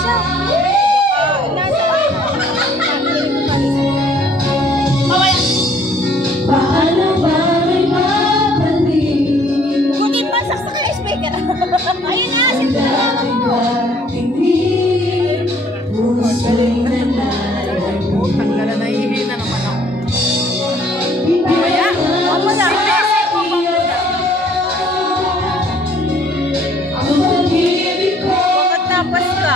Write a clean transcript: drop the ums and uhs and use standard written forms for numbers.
siya. Paano ba may mabalik? Kutin pa saksak na speaker. Ayun na, siyempre. Tanggal na ihina naman ako. Kaya, ako na. Bakit tapas ka?